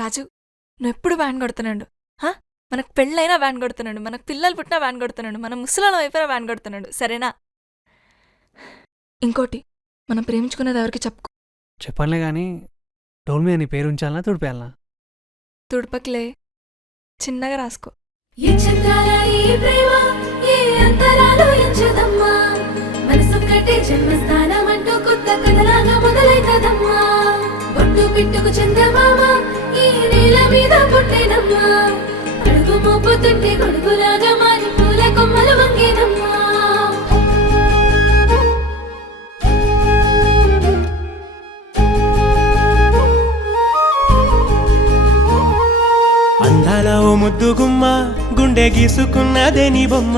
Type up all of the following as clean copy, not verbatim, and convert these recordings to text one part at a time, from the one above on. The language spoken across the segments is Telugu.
రాజు, నువ్వెప్పుడు వ్యాన్ కొడుతున్నాడు. మనకు పెళ్ళైనా వ్యాన్ కొడుతున్నాడు, మనకు పిల్లలు పుట్టినా వ్యాన్ కొడుతున్నాడు, మన ముసలాళ్ళం అయిపోయినా వ్యాన్ కొడుతున్నాడు. సరేనా? ఇంకోటి, మనం ప్రేమించుకునేది ఎవరికి చెప్పుకో. చెప్పనులే కానీ టోల్ మీద నీ పేరు ఉంచాలనా తుడిపేయాలనా? తుడపకిలే, చిన్నగా రాసుకో. పిట్టుకు చందమామ ఈ నేల మీద పుట్టేనమ్మా, అడుగు మోపుతుంటే కొడుకులాగా మారి పూల కొమ్మలు వంగేనమ్మా. అందాల ఓ ముద్దు గుమ్మ, గుండె గీసుకున్నదే నీ బొమ్మ.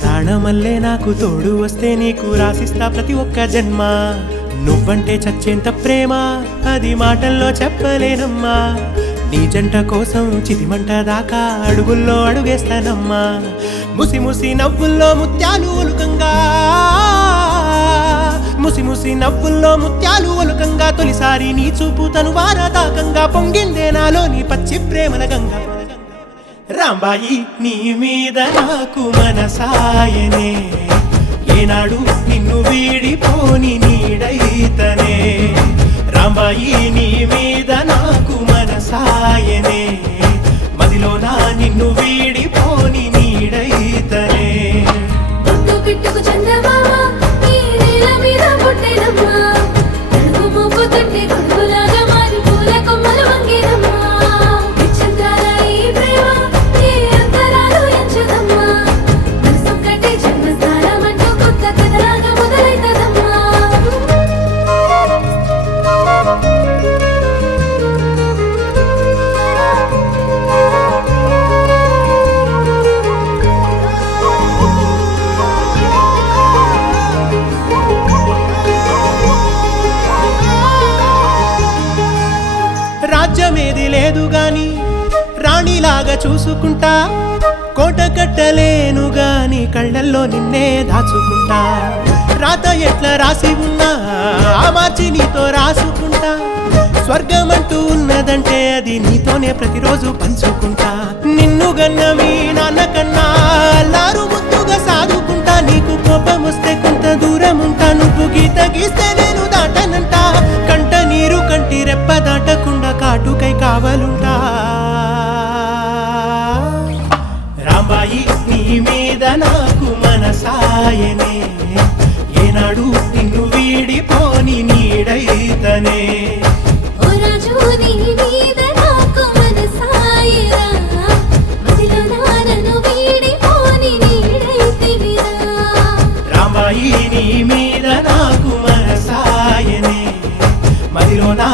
ప్రాణమల్లే నాకు తోడు వస్తే నీకు రాసిస్తా ప్రతి ఒక్క జన్మ. నువ్వంటే చచ్చేంత ప్రేమ అది మాటల్లో చెప్పలేనమ్మా. నీ జంట కోసం చితిమంట దాకా అడుగుల్లో అడుగేస్తానమ్మా. ముసి ముసి నవ్వుల్లో ముత్యాలు ఒలుకంగా, ముసి ముసి నవ్వుల్లో ముత్యాలు ఒలుకంగా, తొలిసారి నీ చూపు తను వారదాకంగా పొంగిందే నాలో నీ పచ్చి ప్రేమల గంగా. రాంబాయి నీ మీద నాకు మనసాయనే, ఏనాడు నిన్ను వీడిపోని నీడైతనే. రాంబాయి నీ మీద నాకు మనసాయనే, మదిలోనా నిన్ను వీడిపోని నీడైతనే. పిట్టుకు చందమామ ఈ నేల మీద పుట్టేనమ్మా, అడుగు మోపుతుంటే కొడుకులాగా మారి పూల కొమ్మలు వంగేనమ్మా. విచిత్రాల ఈ ప్రేమ ఏ అంతరాలు ఎంచదమ్మా, మనసొక్కటే జన్మస్థానం అంటూ కొత్త కథలాగా మొదలైతదమ్మా. రాజ్యమేది లేదు గాని రాణిలాగా చూసుకుంటా, కోట కట్టలేను గాని కళ్ళల్లో నిన్నే దాచుకుంటా. రాత ఎట్లా రాసి ఉన్నా ఆ మార్చి నీతో రాసుకుంటా. స్వర్గమంటూ ఉన్నదంటే అది నీతోనే ప్రతిరోజు పంచుకుంటా. నిన్ను గన్నవి నాన్న కన్నా అల్లారు ముద్దుగా సాదుకుంటా. నీకు కోపం వస్తే కొంత దూరం ఉంటా, నువ్వు గీత గీస్తే నేను దాటనంటా. కంట నీరు కంటి రెప్ప దాటకుండా కాటుకై కావలుంటా. రాంబాయి నీ మీద నాకు మనసాయనే, ఏనాడు నిన్ను వీడిపోని నీడైతనే. ఓ రాజు నీ మీద నాకు మనసాయరా, మదిలో నన్ను వీడిపోని నీడైతివిరా. రాంబాయి నీ మీద నాకు మనసాయనే, మదిలో నా